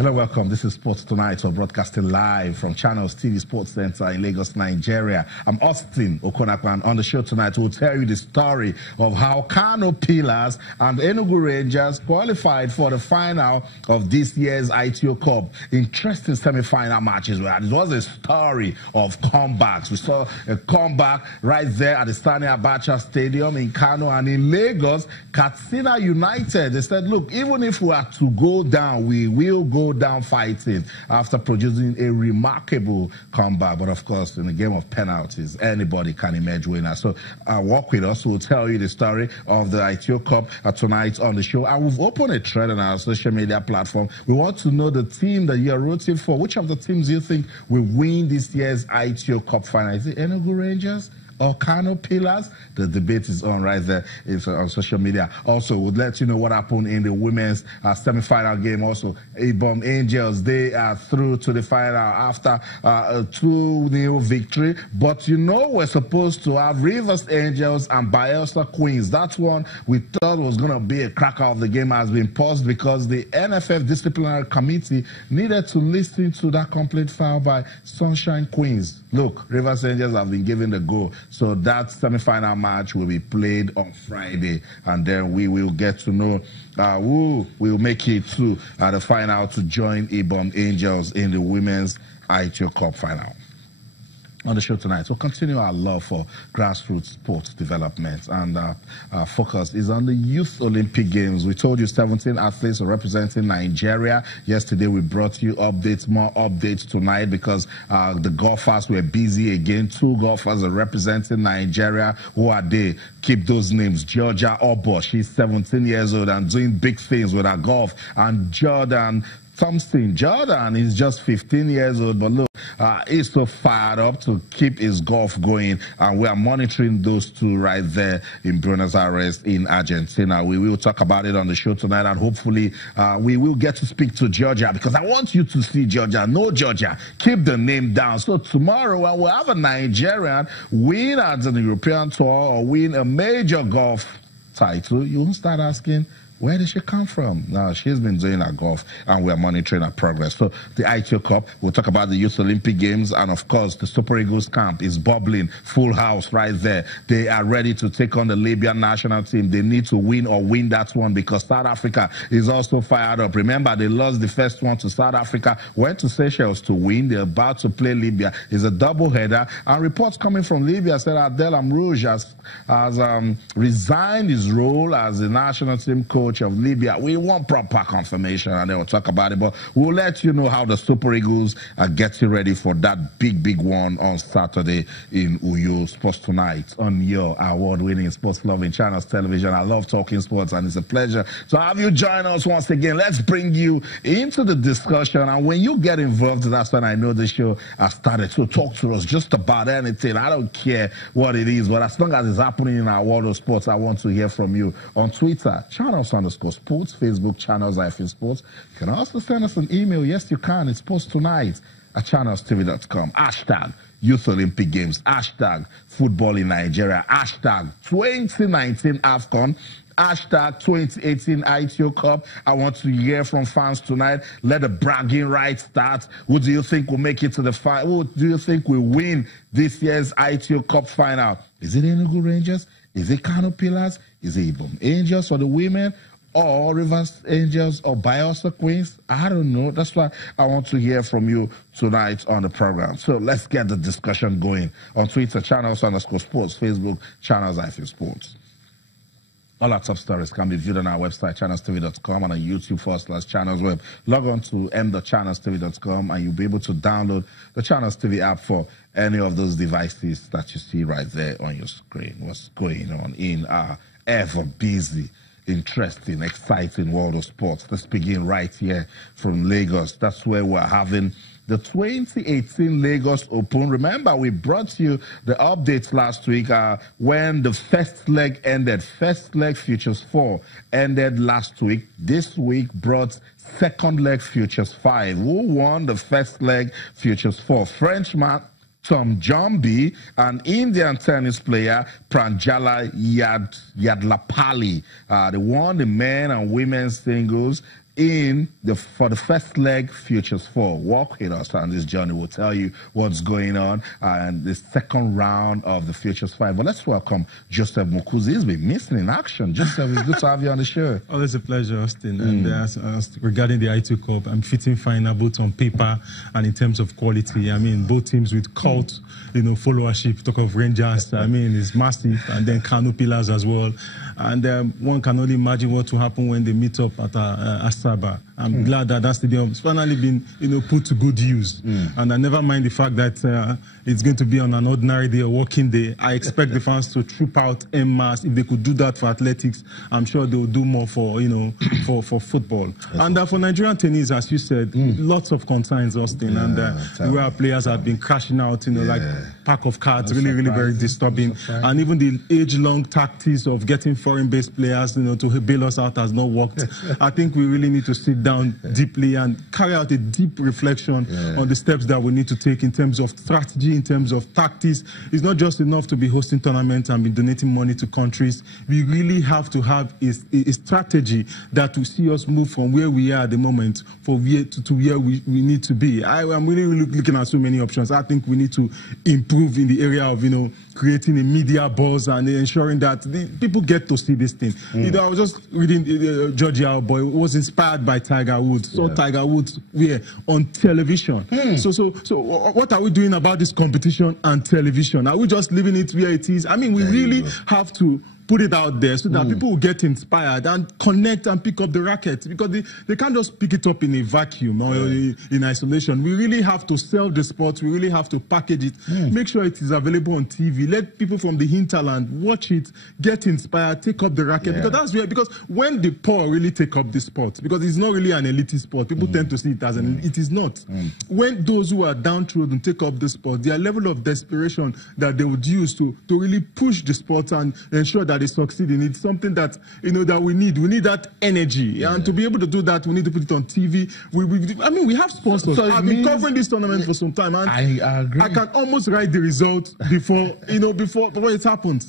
Hello, welcome. This is Sports Tonight. We're broadcasting live from Channels TV Sports Center in Lagos, Nigeria. I'm Austin Okonakwan. On the show tonight, we'll tell you the story of how Kano Pillars and Enugu Rangers qualified for the final of this year's ITO Cup. Interesting semi-final matches where it was a story of comebacks. We saw a comeback right there at the Sani Abacha Stadium in Kano, and in Lagos, Katsina United. They said, look, even if we are to go down, we will go down fighting after producing a remarkable comeback. But of course, in the game of penalties, anybody can emerge winner. So walk with us. We'll tell you the story of the ITO Cup tonight on the show. And we've opened a thread on our social media platform. We want to know the team that you're rooting for. Which of the teams do you think will win this year's ITO Cup final? Is it Enugu Rangers or Kano Pillars? The debate is on right there. It's on social media. Also, we'll let you know what happened in the women's semi-final game. Also, Ibom Angels, they are through to the final after a 2-0 victory. But you know, we're supposed to have Rivers Angels and Bayelsa Queens. That one we thought was going to be a cracker of the game has been paused because the NFF Disciplinary Committee needed to listen to that complete foul by Sunshine Queens. Look, Rivers Angels have been given the go. So that semi-final match will be played on Friday, and then we will get to know who will make it to the final to join Ibom Angels in the Women's ITO Cup final. On the show tonight, we'll continue our love for grassroots sports development, and our focus is on the Youth Olympic Games. We told you 17 athletes are representing Nigeria. Yesterday, we brought you updates, more updates tonight because the golfers were busy again. 2 golfers are representing Nigeria. Who are they? Keep those names. Georgia Obo, she's 17 years old and doing big things with her golf. And Jordan Thompson. Jordan is just 15 years old, but look, he's so fired up to keep his golf going, and we are monitoring those two right there in Buenos Aires in Argentina. We will talk about it on the show tonight, and hopefully we will get to speak to Georgia, because I want you to see Georgia. No, Georgia, keep the name down. So tomorrow we'll have a Nigerian win at the European Tour or win a major golf title. You'll start asking, where did she come from? Now, she's been doing her golf, and we're monitoring her progress. So, the ITO Cup, we'll talk about the Youth Olympic Games, and of course, the Super Eagles camp is bubbling, full house right there. They are ready to take on the Libyan national team. They need to win that one, because South Africa is also fired up. Remember, they lost the first one to South Africa, went to Seychelles to win. They're about to play Libya. It's a double-header, and reports coming from Libya said Adel Amrouche has resigned his role as the national team coach of Libya. We want proper confirmation, and then we'll talk about it, but we'll let you know how the Super Eagles are getting ready for that big one on Saturday in Uyo. Sports Tonight on your award-winning sports-loving Channels Television. I love talking sports, and it's a pleasure to have you join us once again. Let's bring you into the discussion, and when you get involved, that's when I know the show has started. So talk to us just about anything. I don't care what it is, but as long as it's happening in our world of sports, I want to hear from you on Twitter, Channels_Sports, Facebook, Channels-Sports. You can also send us an email. Yes, you can. It's posttonight@channelstv.com. Hashtag Youth Olympic Games. Hashtag football in Nigeria. Hashtag 2019 AFCON. Hashtag 2018 ITO Cup. I want to hear from fans tonight. Let the bragging rights start. Who do you think will make it to the final? Who do you think will win this year's ITO Cup final? Is it Enugu Rangers? Is it Kano Pillars? Is it Ibom Angels for the women? Or Rivers Angels or Bayelsa Queens? I don't know. That's why I want to hear from you tonight on the program. So let's get the discussion going on Twitter, Channels_Sports, Facebook, Channels-Sports. All our top stories can be viewed on our website, channelstv.com, and on YouTube /channelsweb. Log on to m.channelstv.com, and you'll be able to download the Channels TV app for any of those devices that you see right there on your screen. What's going on in our ever busy, interesting, exciting world of sports? Let's begin right here from Lagos. That's where we're having the 2018 Lagos Open. Remember, we brought you the updates last week when the first leg ended. First leg Futures 4 ended last week. This week brought second leg Futures 5. Who won the first leg Futures 4? Frenchman Jomby and Indian tennis player Pranjala Yadlapalli. They won the men and women's singles. for the first leg, Futures 4. Walk with us on this journey. We'll tell you what's going on and the second round of the Futures 5. But let's welcome Joseph Mukuzi. He's been missing in action. Joseph, it's good to have you on the show. Always a pleasure, Austin. And regarding the I2 Cup, I'm fitting final both on paper and in terms of quality. I mean, both teams with cult, followership. Talk of Rangers, I mean, it's massive. And then Kano Pillars as well. And one can only imagine what will happen when they meet up at Asaba. I'm glad that stadium has finally been, put to good use. And I never mind the fact that it's going to be on an ordinary day, a working day. I expect the fans to troop out en masse. If they could do that for athletics, I'm sure they will do more for, for football. And for Nigerian tennis, as you said, lots of concerns, Austin. And the way our players have been crashing out, like pack of cards, really very disturbing. And even the age-long tactics of getting foreign-based players, to bail us out has not worked. I think we really need to sit down deeply and carry out a deep reflection on the steps that we need to take in terms of strategy, in terms of tactics. It's not just enough to be hosting tournaments and be donating money to countries. We really have to have a strategy that will see us move from where we are at the moment to where we need to be. I'm really looking at so many options. I think we need to improve in the area of, creating a media buzz and ensuring that people get to see this thing. I was just reading Georgia Boy was inspired by Tiger Woods. So Tiger Woods on television. So what are we doing about this competition and television? Are we just leaving it where it is? I mean, we really have to put it out there so that people will get inspired and connect and pick up the racket, because they can't just pick it up in a vacuum or in isolation. We really have to sell the sport. We really have to package it, make sure it is available on TV. Let people from the hinterland watch it, get inspired, take up the racket, because that's where, because when the poor really take up the sport, because it's not really an elitist sport, people tend to see it as it is not. When those who are downtrodden take up the sport, their level of desperation that they would use to really push the sport and ensure that they succeed in it, something that that we need. We need that energy, and to be able to do that, we need to put it on TV. We have sponsors. So I've been covering this tournament for some time, and I agree. I can almost write the result before it happens.